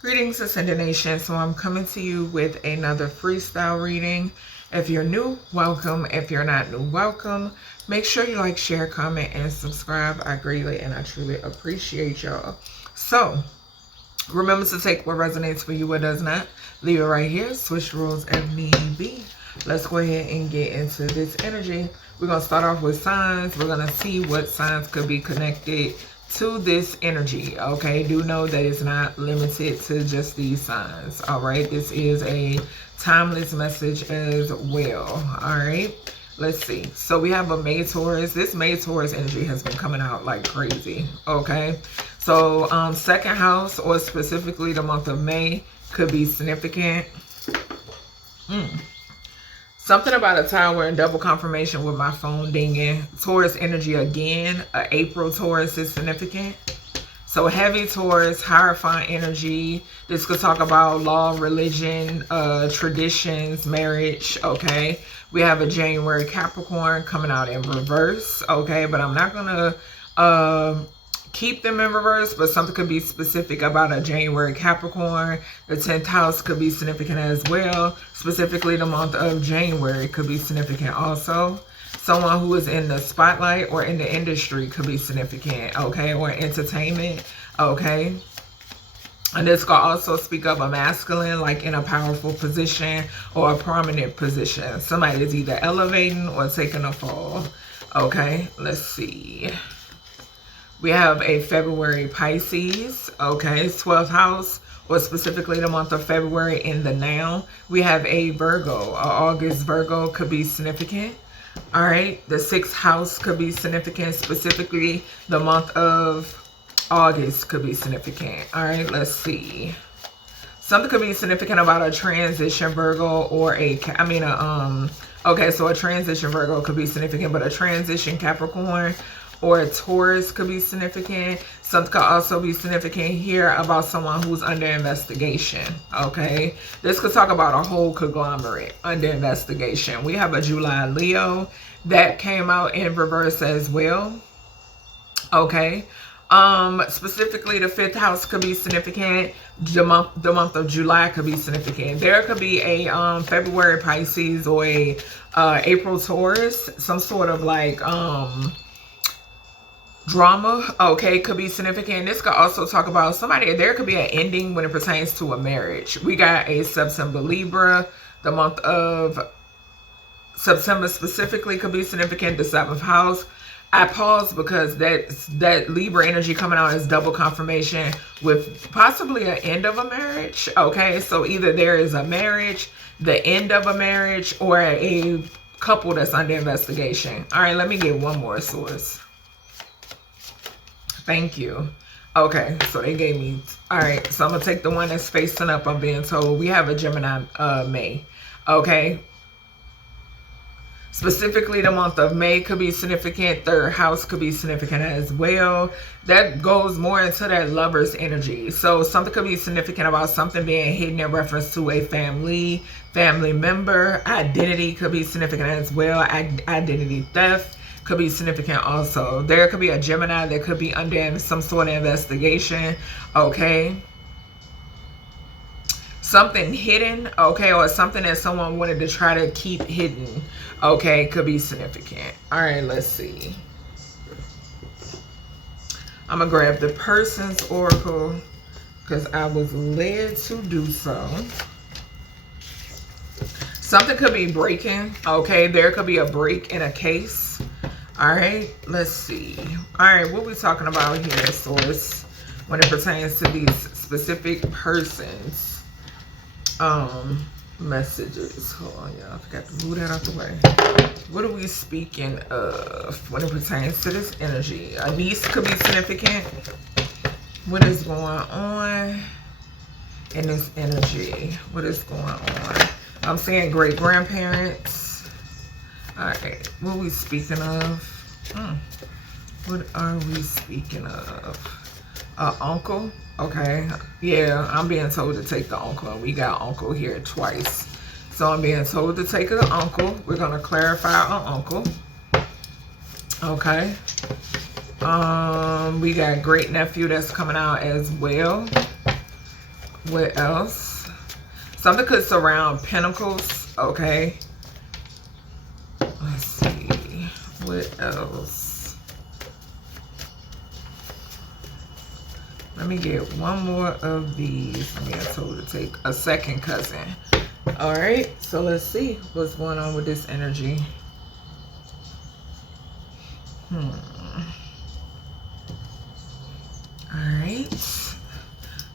Greetings, Ascended Nation. So I'm coming to you with another freestyle reading. If you're new, welcome. If you're not new, welcome. Make sure you like, share, comment, and subscribe. I greatly and I truly appreciate y'all. So remember to take what resonates for you, what does not. Leave it right here. Switch roles if need be. Let's go ahead and get into this energy. We're going to start off with signs. We're going to see what signs could be connected to this energy. Okay, do know that it's not limited to just these signs. All right, this is a timeless message as well. All right, let's see. So we have a May Taurus. This May Taurus energy has been coming out like crazy. Okay, so second house, or specifically the month of May, could be significant. Something about a tower and double confirmation with my phone dinging. Taurus energy again. April Taurus is significant. So heavy Taurus, Hierophant energy. This could talk about law, religion, traditions, marriage. Okay. We have a January Capricorn coming out in reverse. Okay. But I'm not going to keep them in reverse, but something could be specific about a January Capricorn. The 10th house could be significant as well. Specifically, the month of January could be significant also. Someone who is in the spotlight or in the industry could be significant, okay, or entertainment, okay. And this could also speak of a masculine, like in a powerful position or a prominent position. Somebody is either elevating or taking a fall, okay. Let's see. We have a February Pisces, okay, 12th house, or specifically the month of February in the now. We have a Virgo, August Virgo could be significant. All right, the 6th house could be significant, specifically the month of August could be significant. All right, let's see. Something could be significant about a transition Virgo or okay, so a transition Virgo could be significant, but a transition Capricorn or a Taurus could be significant. Something could also be significant here about someone who's under investigation, okay? This could talk about a whole conglomerate under investigation. We have a July Leo that came out in reverse as well, okay? Specifically, the 5th house could be significant. The month of July could be significant. There could be a February Pisces or a April Taurus, some sort of like drama, okay, could be significant. This could also talk about somebody, there could be an ending when it pertains to a marriage. We got a September Libra. The month of September specifically could be significant. The 7th house. I paused because that Libra energy coming out is double confirmation with possibly an end of a marriage, okay? So either there is a marriage, the end of a marriage, or a couple that's under investigation. All right, let me get one more source. Thank you. Okay, so they gave me, all right, so I'm gonna take the one that's facing up. I'm being told we have a Gemini May, okay. Specifically, the month of May could be significant. 3rd house could be significant as well. That goes more into that lover's energy. So something could be significant about something being hidden in reference to a family member. Identity could be significant as well. Identity theft could be significant also. There could be a Gemini that could be under some sort of investigation, okay. Something hidden, okay, or something that someone wanted to try to keep hidden, okay, could be significant. All right, let's see. I'm gonna grab the person's oracle because I was led to do so. Something could be breaking, okay. There could be a break in a case. All right, let's see. All right, what we talking about here, source, when it pertains to these specific persons? Messages. Hold on, y'all. I forgot to move that out the way. What are we speaking of when it pertains to this energy? A niece could be significant. What is going on in this energy? What is going on? I'm saying great grandparents. All right. What are we speaking of? What are we speaking of? Uncle. Okay, yeah, I'm being told to take the uncle, and we got uncle here twice. So I'm being told to take the uncle. We're going to clarify our uncle. Okay. We got great nephew that's coming out as well. What else? Something could surround pentacles. Okay. Let's see. What else? Let me get one more of these. I mean, I told her to take a second cousin. All right. So let's see what's going on with this energy. All right.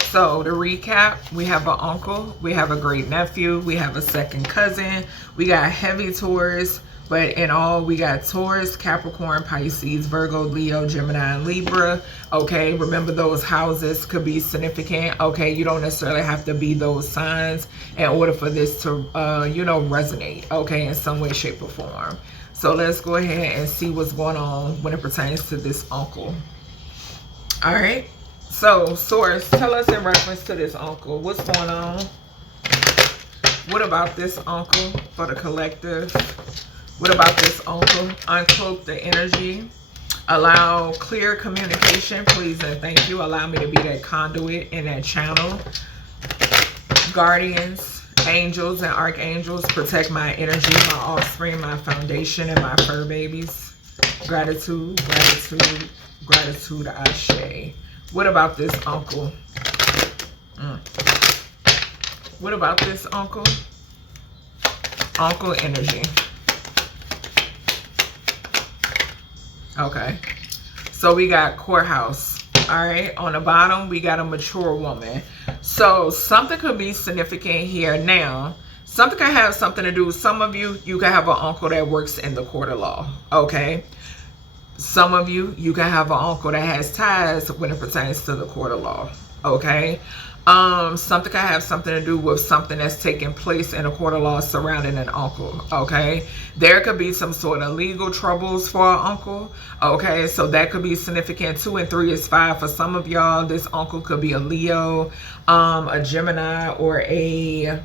So to recap, we have an uncle, we have a great nephew, we have a second cousin, we got heavy Taurus, but in all we got Taurus, Capricorn, Pisces, Virgo, Leo, Gemini, and Libra. Okay, remember those houses could be significant. Okay, you don't necessarily have to be those signs in order for this to, you know, resonate, okay, in some way, shape, or form. So let's go ahead and see what's going on when it pertains to this uncle. All right. So, Source, tell us in reference to this uncle, what's going on? What about this uncle for the collective? What about this uncle? Uncloak the energy. Allow clear communication, please and thank you. Allow me to be that conduit and that channel. Guardians, angels, and archangels, protect my energy, my offspring, my foundation, and my fur babies. Gratitude, gratitude, gratitude, Ashe. What about this uncle? What about this uncle? Uncle energy. Okay. So we got courthouse. All right. On the bottom, we got a mature woman. So something could be significant here. Now, something could have something to do. Some of you, you can have an uncle that works in the court of law. Okay. Some of you, you can have an uncle that has ties when it pertains to the court of law. Okay. Something can have something to do with something that's taking place in a court of law surrounding an uncle. Okay. There could be some sort of legal troubles for an uncle. Okay. So that could be significant. 2 and 3 is 5 for some of y'all. This uncle could be a Leo, a Gemini, or a,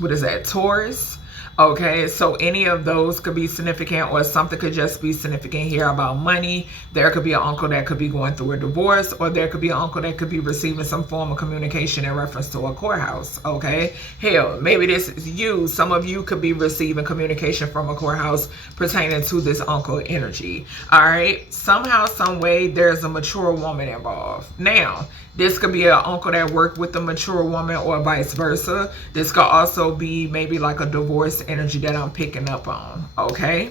what is that, Taurus. Okay, so any of those could be significant, or something could just be significant here about money. There could be an uncle that could be going through a divorce, or there could be an uncle that could be receiving some form of communication in reference to a courthouse. Okay, hell, maybe this is you. Some of you could be receiving communication from a courthouse pertaining to this uncle energy. All right, somehow, some way, there's a mature woman involved. Now, this could be an uncle that worked with a mature woman, or vice versa. This could also be maybe like a divorce energy that I'm picking up on. Okay.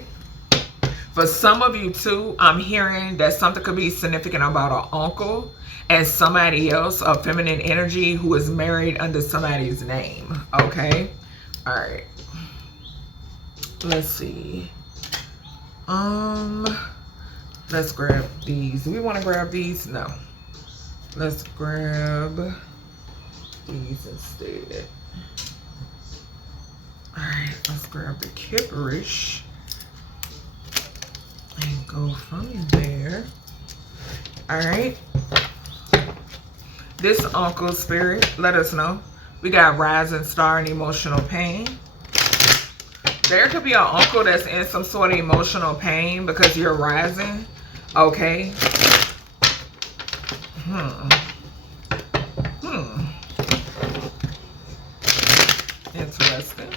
For some of you too, I'm hearing that something could be significant about an uncle and somebody else, a feminine energy who is married under somebody's name. Okay. All right. Let's see. Let's grab these. Do we want to grab these? No. Let's grab these instead. Alright, let's grab the kipperish and go from there. Alright. This uncle spirit, let us know. We got rising star and emotional pain. There could be an uncle that's in some sort of emotional pain because you're rising. Okay. Interesting.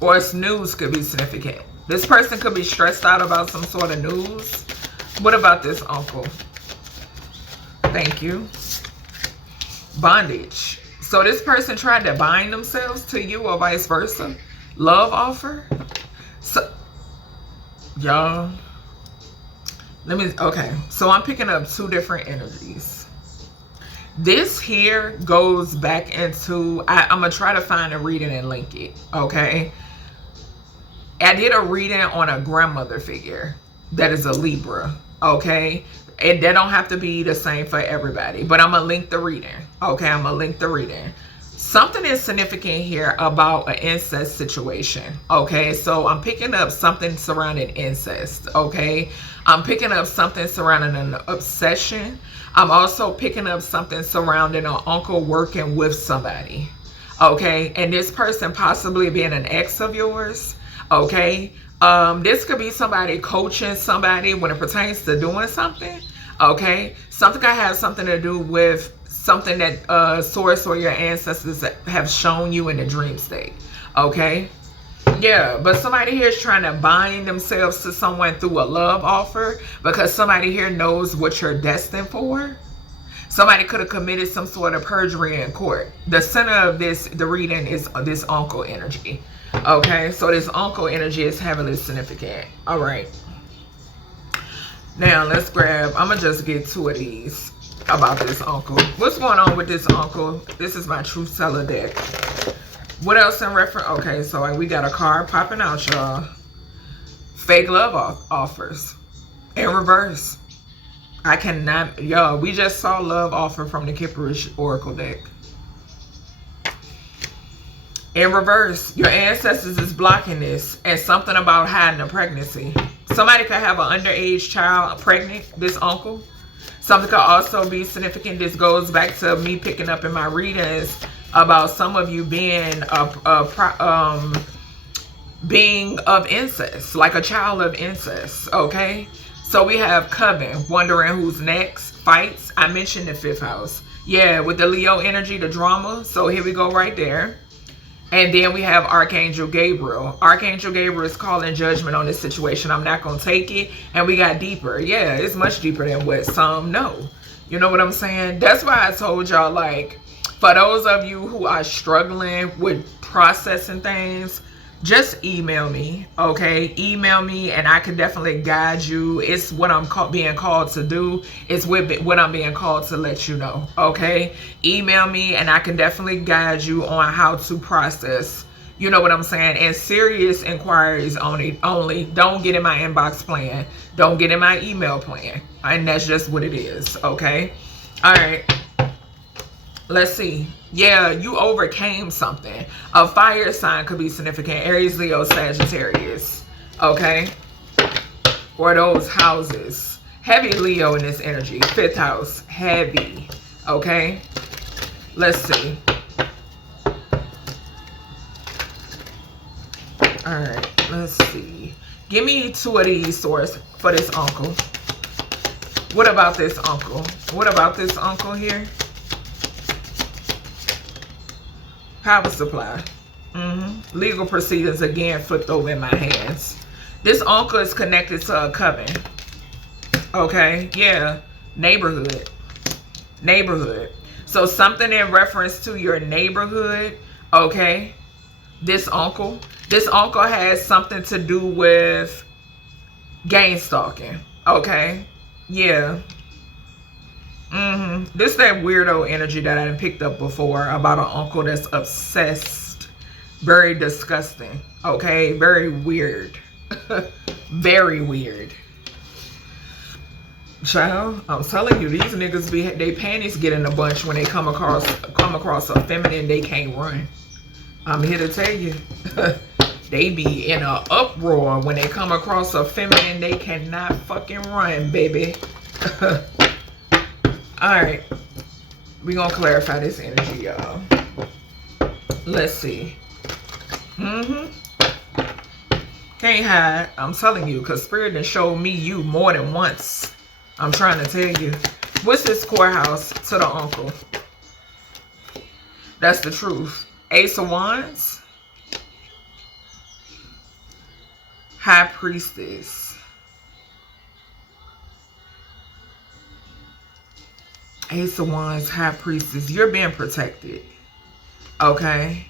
Or its news could be significant. This person could be stressed out about some sort of news. What about this uncle? Thank you. Bondage. So this person tried to bind themselves to you, or vice versa. Love offer. So, y'all. Okay, so I'm picking up 2 different energies. This here goes back into, I'm going to try to find a reading and link it, okay? I did a reading on a grandmother figure that is a Libra, okay? And that don't have to be the same for everybody, but I'm going to link the reading, okay? I'm going to link the reading. Something is significant here about an incest situation, okay? So I'm picking up something surrounding incest, okay? I'm picking up something surrounding an obsession. I'm also picking up something surrounding an uncle working with somebody, okay? And this person possibly being an ex of yours, okay? This could be somebody coaching somebody when it pertains to doing something. Okay, something could have something to do with something that source or your ancestors have shown you in the dream state. Okay, yeah, but somebody here is trying to bind themselves to someone through a love offer, because somebody here knows what you're destined for. Somebody could have committed some sort of perjury in court. The center of the reading is this uncle energy. Okay, so this uncle energy is heavily significant. All right. Now let's grab, I'm gonna just get 2 of these about this uncle. What's going on with this uncle? This is my truth teller deck. What else in reference? Okay, so we got a card popping out, y'all. Fake love offers in reverse. I cannot, y'all, we just saw love offer from the Kipperish Oracle deck. In reverse, your ancestors is blocking this, and something about hiding a pregnancy. Somebody could have an underage child pregnant, this uncle. Something could also be significant. This goes back to me picking up in my readings about some of you being being of incest, like a child of incest, okay? So we have Coven, wondering who's next, fights. I mentioned the 5th house. Yeah, with the Leo energy, the drama. So here we go right there. And then we have Archangel Gabriel. Archangel Gabriel is calling judgment on this situation. I'm not going to take it. And we got deeper. Yeah, it's much deeper than what some know. You know what I'm saying? That's why I told y'all, like, for those of you who are struggling with processing things, just email me, okay? Email me and I can definitely guide you. It's what I'm being called to do. It's what I'm being called to let you know, okay? Email me and I can definitely guide you on how to process, you know what I'm saying? And serious inquiries only. Don't get in my inbox plan. Don't get in my email plan. And that's just what it is, okay? All right. Let's see. Yeah, you overcame something. A fire sign could be significant. Aries, Leo, Sagittarius. Okay? Or those houses. Heavy Leo in this energy. 5th house. Heavy. Okay? Let's see. Alright. Let's see. Give me 2 of these swords for this uncle. What about this uncle? What about this uncle here? Power supply. Legal proceedings again flipped over in my hands. This uncle is connected to a coven. Okay, yeah. Neighborhood. So something in reference to your neighborhood. Okay. This uncle has something to do with gang stalking. Okay. Yeah. This is that weirdo energy that I done picked up before about an uncle that's obsessed. Very disgusting. Okay, very weird. Very weird. Child, I'm telling you, these niggas they panties get in a bunch when they come across a feminine they can't run. I'm here to tell you. They be in an uproar when they come across a feminine they cannot fucking run, baby. Alright, we're going to clarify this energy, y'all. Let's see. Can't hide. I'm telling you, because Spirit done showed me you more than once. I'm trying to tell you. What's this courthouse to the uncle? That's the truth. Ace of Wands. High Priestess. Ace of Wands, High Priestess. You're being protected. Okay?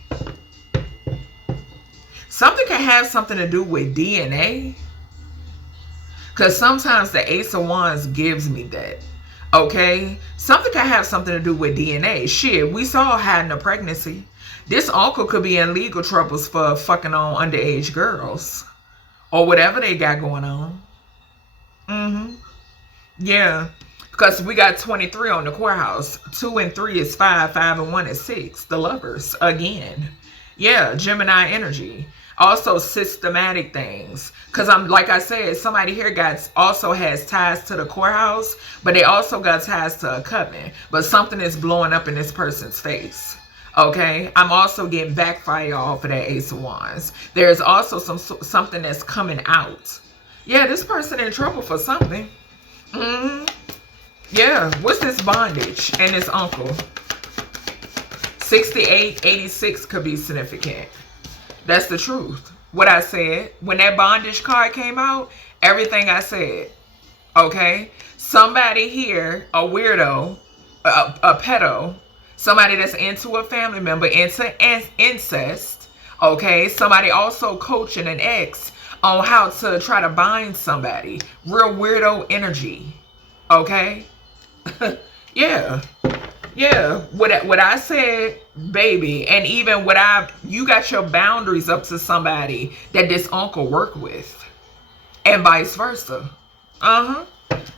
Something can have something to do with DNA. Because sometimes the Ace of Wands gives me that. Okay? Something can have something to do with DNA. Shit, we saw hiding a pregnancy. This uncle could be in legal troubles for fucking on underage girls. Or whatever they got going on. Yeah. Because we got 23 on the courthouse. 2 and 3 is 5. 5 and 1 is 6. The lovers. Again. Yeah. Gemini energy. Also systematic things. Because like I said, somebody here also has ties to the courthouse. But they also got ties to a coven. But something is blowing up in this person's face. Okay. I'm also getting backfire off of that Ace of Wands. There's also something that's coming out. Yeah. This person in trouble for something. Yeah, what's this bondage and this uncle? 68, 86 could be significant. That's the truth. What I said. When that bondage card came out, everything I said. Okay? Somebody here, a weirdo, a pedo, somebody that's into a family member, into incest. Okay? Somebody also coaching an ex on how to try to bind somebody. Real weirdo energy. Okay? Yeah. Yeah, what I said, baby, and even you got your boundaries up to somebody that this uncle worked with, and vice versa.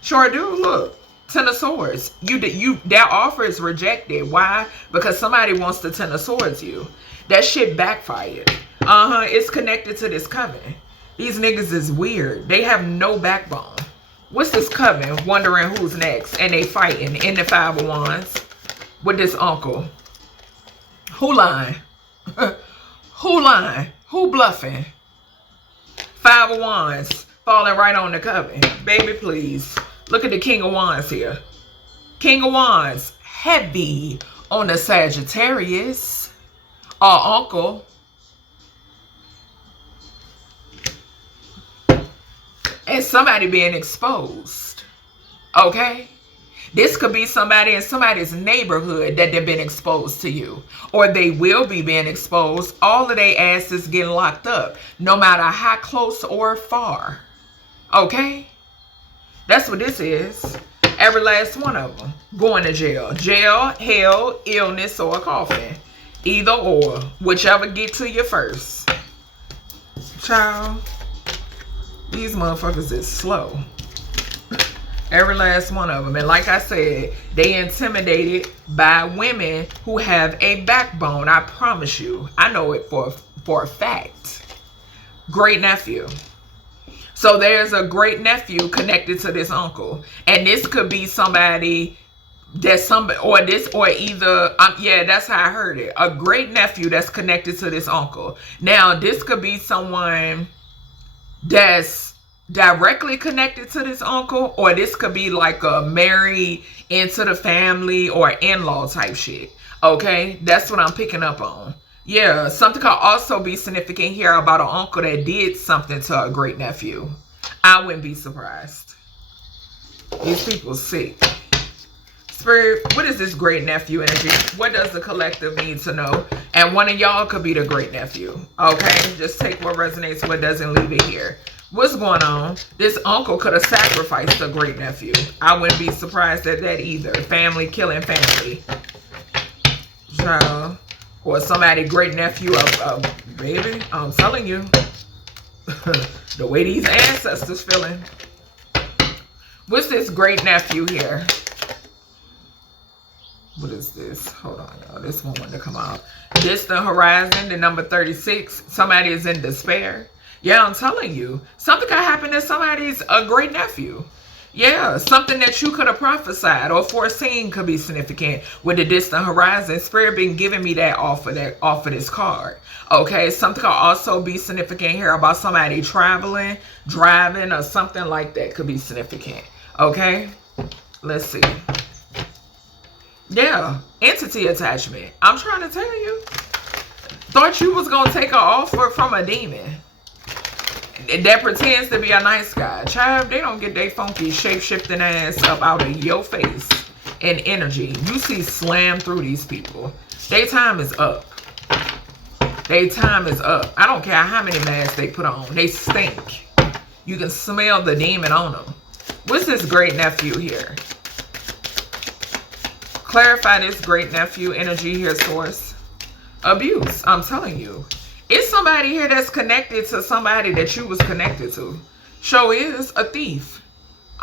Sure do. Look, Ten of Swords. That offer is rejected. Why? Because somebody wants to Ten of Swords you. That shit backfired. It's connected to this coven. These niggas is weird. They have no backbone. What's this coven? Wondering who's next, and they fighting in the Five of Wands. With this uncle. Who lying? Who lying? Who bluffing? Five of Wands falling right on the coven. Baby, please. Look at the King of Wands here. King of Wands heavy on the Sagittarius. Our uncle. And somebody being exposed. Okay? This could be somebody in somebody's neighborhood that they've been exposed to you. Or they will be being exposed. All of their asses getting locked up. No matter how close or far. Okay? That's what this is. Every last one of them. Going to jail. Jail, hell, illness, or a coffin. Either or. Whichever get to you first. Child. These motherfuckers is slow. Every last one of them. And like I said, they intimidated by women who have a backbone. I promise you. I know it for a fact. Great nephew. So there's a great nephew connected to this uncle. And this could be somebody that's yeah, that's how I heard it. A great nephew that's connected to this uncle. Now, this could be someone that's directly connected to this uncle, or this could be like a married into the family or in-law type shit. Okay, that's what I'm picking up on. Yeah, something could also be significant here about an uncle that did something to a great nephew. I wouldn't be surprised. These people sick. Spirit, what is this great nephew energy? What does the collective need to know? And one of y'all could be the great nephew. Okay, just take what resonates, what doesn't, leave it here. What's going on? This uncle could have sacrificed a great nephew. I wouldn't be surprised at that either. Family killing family. Child. Or somebody great nephew of baby. I'm telling you. The way these ancestors feeling. What's this great nephew here? What is this? Hold on, y'all. This one wanted to come out. Distant horizon, the number 36. Somebody is in despair. Yeah, I'm telling you. Something could happen to somebody's a great nephew. Yeah, something that you could have prophesied or foreseen could be significant with the distant horizon. Spirit been giving me that off of this card. Okay, something could also be significant here about somebody traveling, driving, or something like that could be significant. Okay, let's see. Yeah, entity attachment. I'm trying to tell you. Thought you was going to take an offer from a demon that pretends to be a nice guy. Child, they don't get their funky shape-shifting ass up out of your face and energy. You see slam through these people. Their time is up. Their time is up. I don't care how many masks they put on. They stink. You can smell the demon on them. What's this great nephew here? Clarify this great nephew energy here, source. Abuse. I'm telling you. It's somebody here that's connected to somebody that you was connected to. Show is a thief.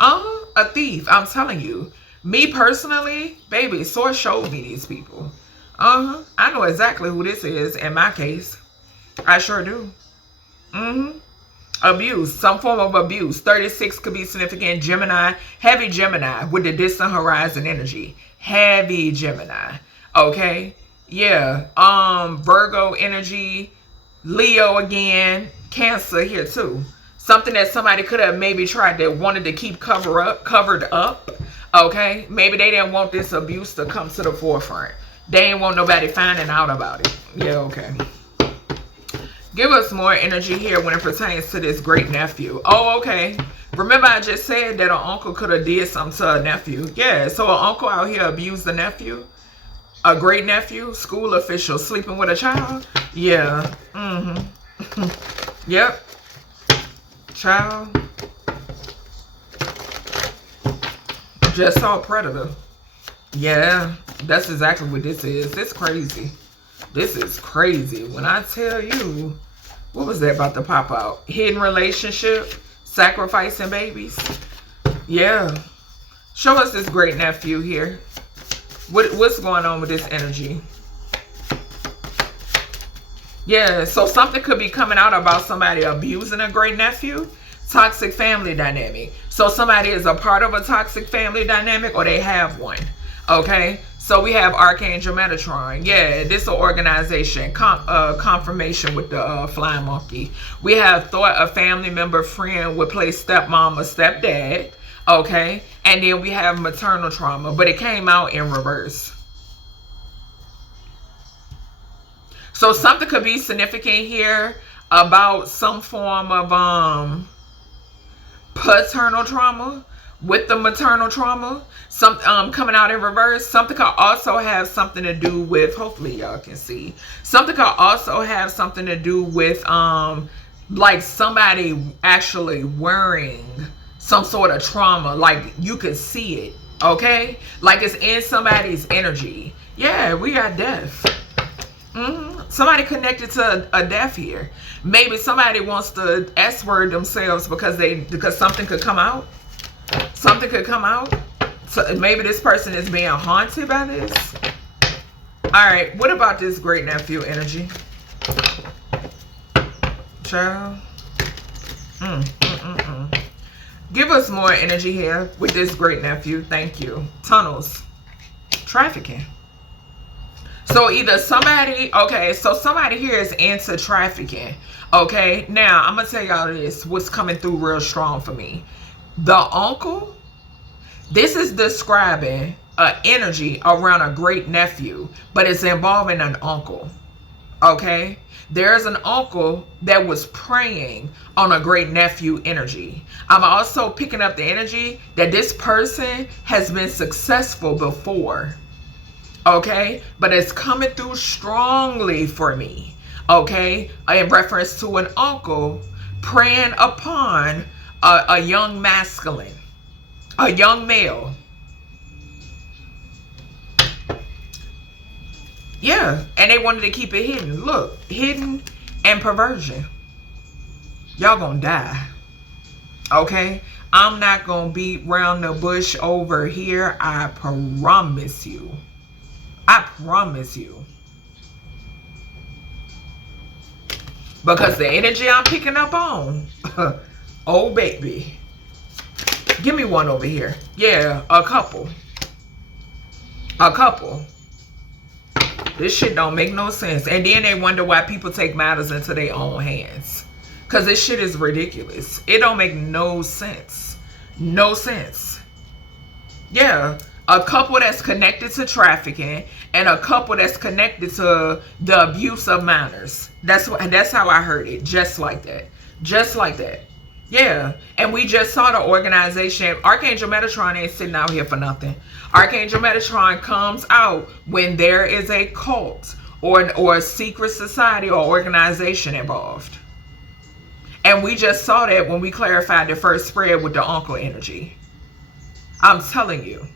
A thief. I'm telling you. Me personally, baby, source showed me these people. I know exactly who this is in my case. I sure do. Abuse. Some form of abuse. 36 could be significant. Gemini. Heavy Gemini with the distant horizon energy. Heavy Gemini. Okay? Yeah. Virgo energy. Leo again. Cancer here too. Something that somebody could have maybe tried that wanted to keep covered up. Okay, maybe they didn't want this abuse to come to the forefront. They didn't want nobody finding out about it. Yeah, okay. Give us more energy here when it pertains to this great nephew. Oh, okay. Remember I just said that an uncle could have did something to a nephew. Yeah, so an uncle out here abused the nephew. A great nephew, school official, sleeping with a child. Yeah. Yep. Child. Just saw a predator. Yeah, that's exactly what this is. It's crazy. This is crazy. When I tell you, what was that about to pop out? Hidden relationship, sacrificing babies. Yeah. Show us this great nephew here. What's going on with this energy? Yeah, so something could be coming out about somebody abusing a great nephew. Toxic family dynamic. So somebody is a part of a toxic family dynamic, or they have one. Okay, so we have Archangel Metatron. Yeah, this is an organization. Confirmation with the flying monkey. We have thought a family member, friend would play stepmom or stepdad. Okay, and then we have maternal trauma, but it came out in reverse. So something could be significant here about some form of paternal trauma with the maternal trauma. Some coming out in reverse. Something could also have something to do with, hopefully y'all can see, something could also have something to do with like somebody actually wearing some sort of trauma, like you could see it. Okay, like it's in somebody's energy. Yeah, we got death. Somebody connected to a death here. Maybe somebody wants to S-word themselves because something could come out. Something could come out. So maybe this person is being haunted by this. All right, what about this great nephew energy? Child. Give us more energy here with this great nephew. Thank you. Tunnels. Trafficking. So either somebody, okay, so somebody here is into trafficking. Okay, now I'm going to tell y'all this, what's coming through real strong for me. The uncle, this is describing an energy around a great nephew, but it's involving an uncle. Okay, there's an uncle that was preying on a great nephew energy. I'm also picking up the energy that this person has been successful before. Okay, but it's coming through strongly for me. Okay, in reference to an uncle preying upon a young masculine, a young male. Yeah, and they wanted to keep it hidden. Look, hidden and perversion. Y'all gonna die. Okay, I'm not gonna beat round the bush over here. I promise you. I promise you. Because the energy I'm picking up on. Oh, baby. Give me one over here. Yeah, a couple. A couple. This shit don't make no sense. And then they wonder why people take matters into their own hands. Because this shit is ridiculous. It don't make no sense. No sense. Yeah. A couple that's connected to trafficking and a couple that's connected to the abuse of minors. That's how I heard it. Just like that. Just like that. Yeah. And we just saw the organization. Archangel Metatron ain't sitting out here for nothing. Archangel Metatron comes out when there is a cult or a secret society or organization involved. And we just saw that when we clarified the first spread with the uncle energy. I'm telling you.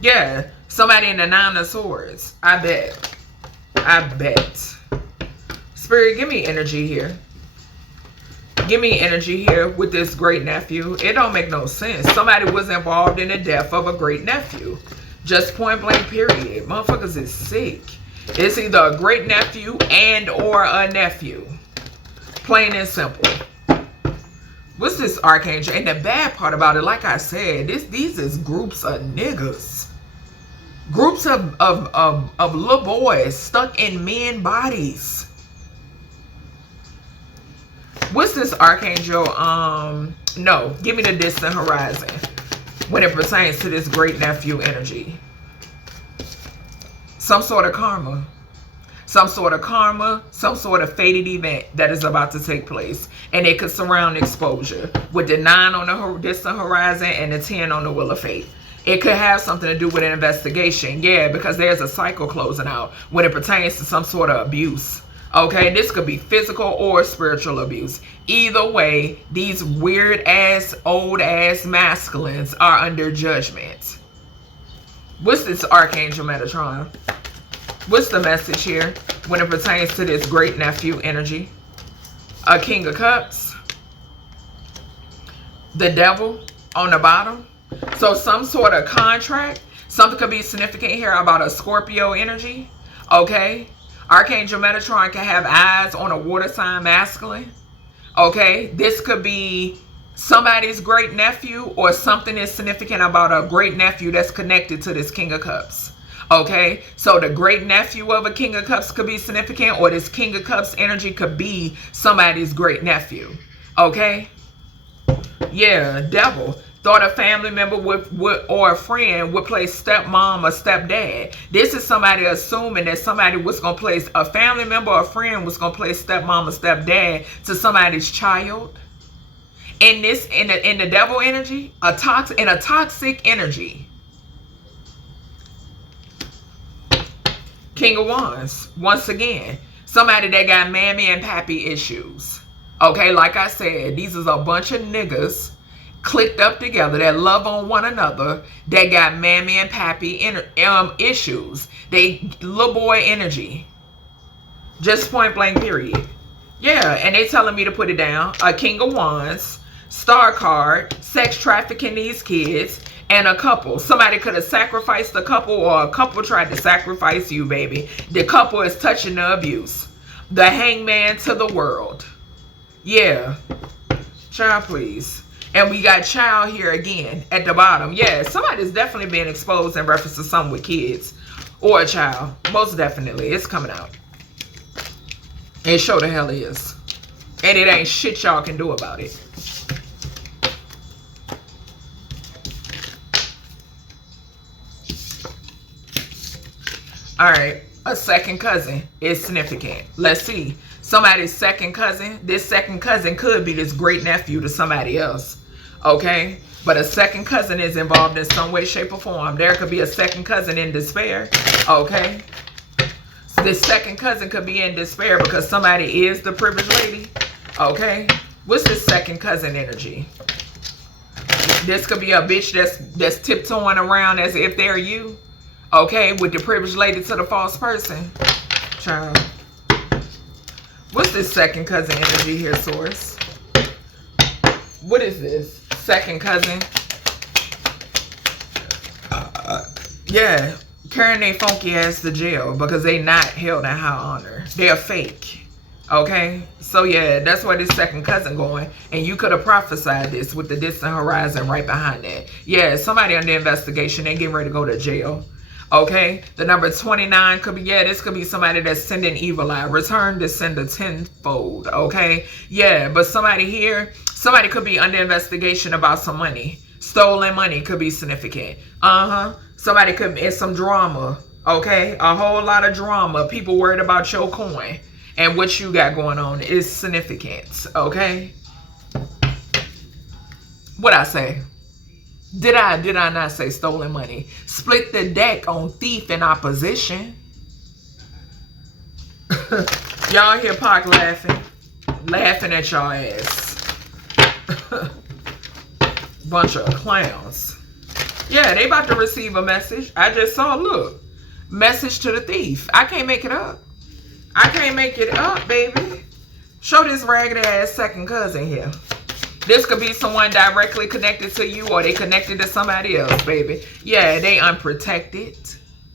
Yeah, somebody in the Nine of Swords. I bet. I bet. Spirit, give me energy here. Give me energy here with this great nephew. It don't make no sense. Somebody was involved in the death of a great nephew. Just point blank period. Motherfuckers is sick. It's either a great nephew and or a nephew. Plain and simple. What's this archangel? And the bad part about it, like I said, these is groups of niggas. Groups of little boys stuck in men bodies. What's this archangel No, give me the distant horizon when it pertains to this great nephew energy. Some sort of karma. Some sort of karma, some sort of fated event that is about to take place. And it could surround exposure with the 9 on the distant horizon and the 10 on the wheel of fate. It could have something to do with an investigation. Yeah, because there's a cycle closing out when it pertains to some sort of abuse. Okay, this could be physical or spiritual abuse. Either way, these weird ass, old ass masculines are under judgment. What's this Archangel Metatron? What's the message here when it pertains to this great nephew energy? A King of Cups. The Devil on the bottom. So some sort of contract. Something could be significant here about a Scorpio energy. Okay. Archangel Metatron can have eyes on a water sign masculine. Okay. This could be somebody's great nephew or something is significant about a great nephew that's connected to this King of Cups. Okay, so the great nephew of a King of Cups could be significant, or this King of Cups energy could be somebody's great nephew. Okay, yeah, Devil. Thought a family member or a friend would play stepmom or stepdad. This is somebody assuming that somebody was going to place, a family member or a friend was going to play stepmom or stepdad to somebody's child. In the Devil energy, a toxic energy. King of Wands, once again, somebody that got mammy and pappy issues. Okay, like I said, these is a bunch of niggas clicked up together that love on one another that got mammy and pappy issues. They little boy energy. Just point blank period. Yeah, and they telling me to put it down. A King of Wands, star card, sex trafficking these kids. And a couple. Somebody could have sacrificed a couple, or a couple tried to sacrifice you, baby. The couple is touching the abuse. The Hangman to the world. Yeah. Child, please. And we got child here again at the bottom. Yeah, somebody's definitely being exposed in reference to something with kids. Or a child. Most definitely. It's coming out. It sure the hell is. And it ain't shit y'all can do about it. All right, a second cousin is significant. Let's see. Somebody's second cousin. This second cousin could be this great nephew to somebody else. Okay? But a second cousin is involved in some way, shape, or form. There could be a second cousin in despair. Okay? So this second cousin could be in despair because somebody is the privileged lady. Okay? What's this second cousin energy? This could be a bitch that's tiptoeing around as if they're you. Okay, with the privileged lady to the false person. Child. What's this second cousin energy here, source? What is this? Second cousin? Yeah. Carrying they funky ass to jail because they not held in high honor. They're fake. Okay? So yeah, that's where this second cousin going. And you could have prophesied this with the distant horizon right behind that. Yeah, somebody under investigation. They getting ready to go to jail. Okay, the number 29 could be, yeah, this could be somebody that's sending evil eye. Return to send a tenfold. Okay, yeah, but somebody here, somebody could be under investigation about some money. Stolen money could be significant. Somebody could, it's some drama. Okay, a whole lot of drama. People worried about your coin and what you got going on is significant. Okay, what I say? Did I not say stolen money? Split the deck on thief in opposition. Y'all hear Pac laughing at y'all ass. Bunch of clowns. Yeah, they about to receive a message. I just saw, look, message to the thief. I can't make it up. I can't make it up, baby. Show this ragged ass second cousin here. This could be someone directly connected to you, or they connected to somebody else, baby. Yeah, they unprotected.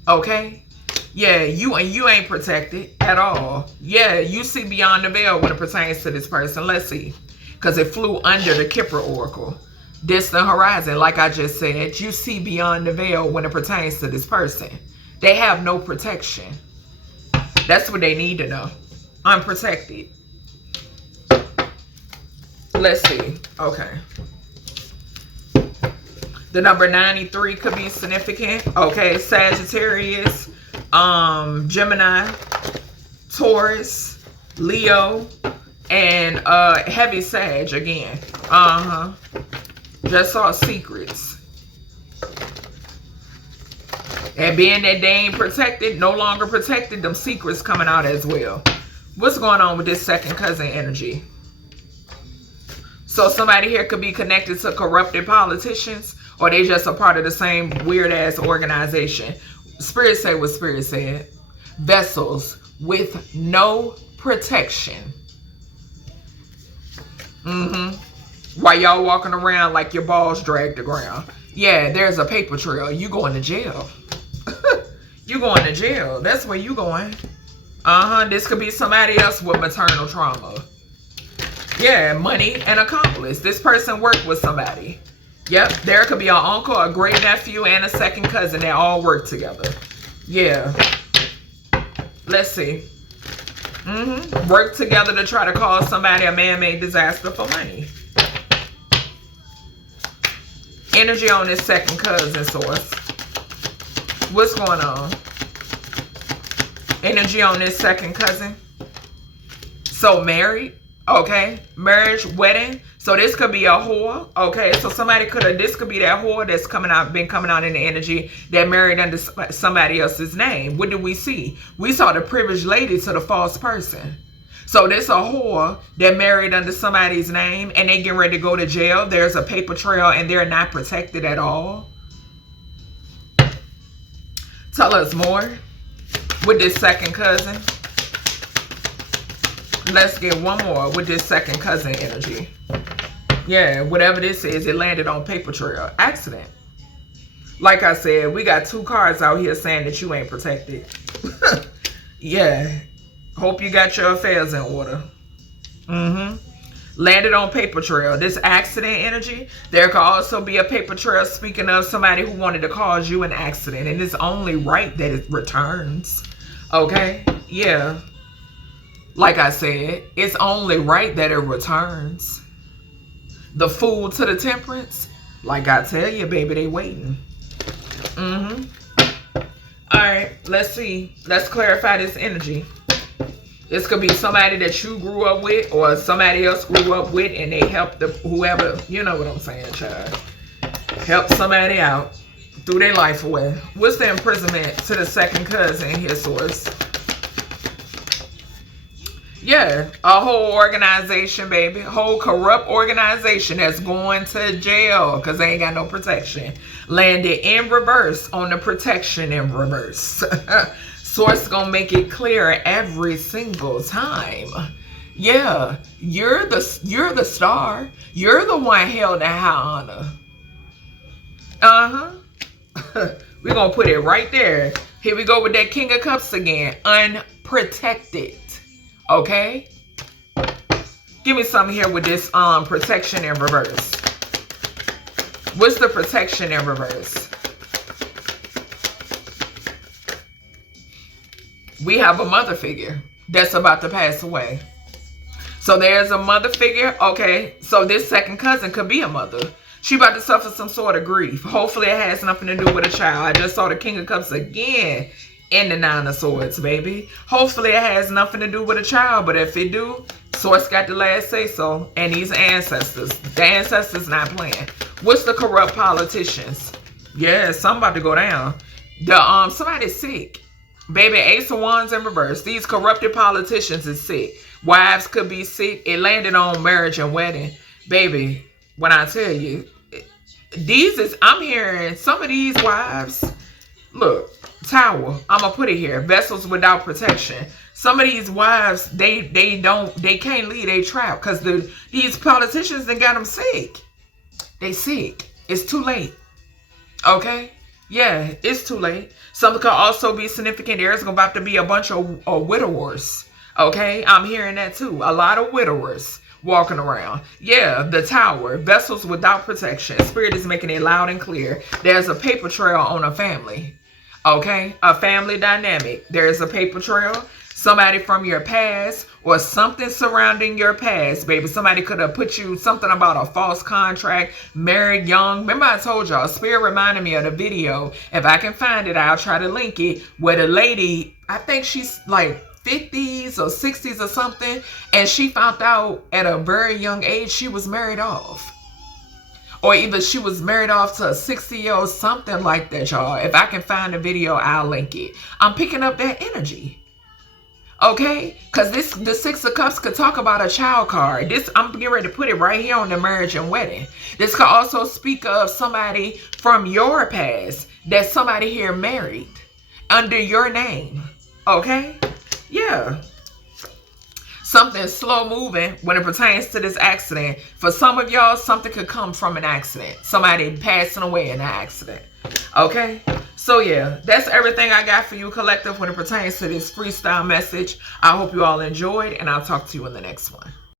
Okay? Yeah, you ain't protected at all. Yeah, you see beyond the veil when it pertains to this person. Let's see. Because it flew under the Kipper Oracle. Distant horizon, like I just said. You see beyond the veil when it pertains to this person. They have no protection. That's what they need to know. Unprotected. Let's see. Okay. The number 93 could be significant. Okay, Sagittarius, Gemini, Taurus, Leo, and heavy Sag again. Just saw secrets. And being that they ain't protected, no longer protected, them secrets coming out as well. What's going on with this second cousin energy? So somebody here could be connected to corrupted politicians, or they just a part of the same weird ass organization. Spirit said what Spirit said. Vessels with no protection. While y'all walking around like your balls dragged the ground. Yeah, there's a paper trail. You going to jail. You going to jail. That's where you going. This could be somebody else with maternal trauma. Yeah, money and accomplice. This person worked with somebody. Yep, there could be an uncle, a great nephew, and a second cousin that all work together. Yeah. Let's see. Work together to try to cause somebody a man-made disaster for money. Energy on this second cousin source. What's going on? Energy on this second cousin. So married. Okay, marriage, wedding. So this could be a whore. Okay, so this could be that whore that's been coming out in the energy that married under somebody else's name. What did we see? We saw the privileged lady to the false person. So this a whore that married under somebody's name and they getting ready to go to jail. There's a paper trail and they're not protected at all. Tell us more with this second cousin. Let's get one more with this second cousin energy. Yeah, whatever this is, it landed on paper trail. Accident. Like I said, we got two cards out here saying that you ain't protected. Yeah. Hope you got your affairs in order. Landed on paper trail. This accident energy, there could also be a paper trail speaking of somebody who wanted to cause you an accident. And it's only right that it returns. Okay? Yeah. Like I said, it's only right that it returns. The Fool to the Temperance, like I tell you, baby, they waiting. All right, let's see. Let's clarify this energy. This could be somebody that you grew up with or somebody else grew up with and they helped whoever, you know what I'm saying, child. Help somebody out, threw their life away. What's the imprisonment to the second cousin here, source? Yeah, a whole organization, baby. Whole corrupt organization that's going to jail because they ain't got no protection. Landed in reverse on the protection in reverse. Source gonna make it clear every single time. Yeah, you're the star. You're the one held in high honor. We're gonna put it right there. Here we go with that King of Cups again. Unprotected. Okay, give me something here with this protection in reverse. What's the protection in reverse? We have a mother figure that's about to pass away. So there's a mother figure. Okay, so this second cousin could be a mother. She about to suffer some sort of grief. Hopefully it has nothing to do with a child. I just saw the King of Cups again in the Nine of Swords, baby. Hopefully it has nothing to do with a child, but if it do, Source got the last say so. And these ancestors, the ancestors not playing. What's the corrupt politicians? Yeah, something about to go down. The somebody's sick. Baby, Ace of Wands in reverse. These corrupted politicians is sick. Wives could be sick. It landed on marriage and wedding. Baby, when I tell you, I'm hearing some of these wives, look, Tower, I'm gonna put it here, vessels without protection. Some of these wives, they can't leave, they trapped because these politicians done got them sick. They sick. It's too late. Okay? Yeah, it's too late. Something could also be significant. There's about to be a bunch of widowers. Okay? I'm hearing that too. A lot of widowers walking around. Yeah, the Tower, vessels without protection. Spirit is making it loud and clear. There's a paper trail on a family. Okay, a family dynamic. There's a paper trail. somebody from your past, or something surrounding your past, baby. Somebody could have put you something about a false contract, married young. Remember I told y'all, Spirit reminded me of the video. If I can find it, I'll try to link it, where the lady, I think she's like 50s or 60s or something, and she found out at a very young age she was married off. Or either she was married off to a 60-year-old, something like that, y'all. If I can find the video, I'll link it. I'm picking up that energy. Okay? Because the Six of Cups could talk about a child card. This, I'm getting ready to put it right here on the marriage and wedding. This could also speak of somebody from your past that somebody here married under your name. Okay? Yeah. Something slow moving when it pertains to this accident. For some of y'all, something could come from an accident. Somebody passing away in an accident. Okay? So yeah, that's everything I got for you, collective, when it pertains to this freestyle message. I hope you all enjoyed, and I'll talk to you in the next one.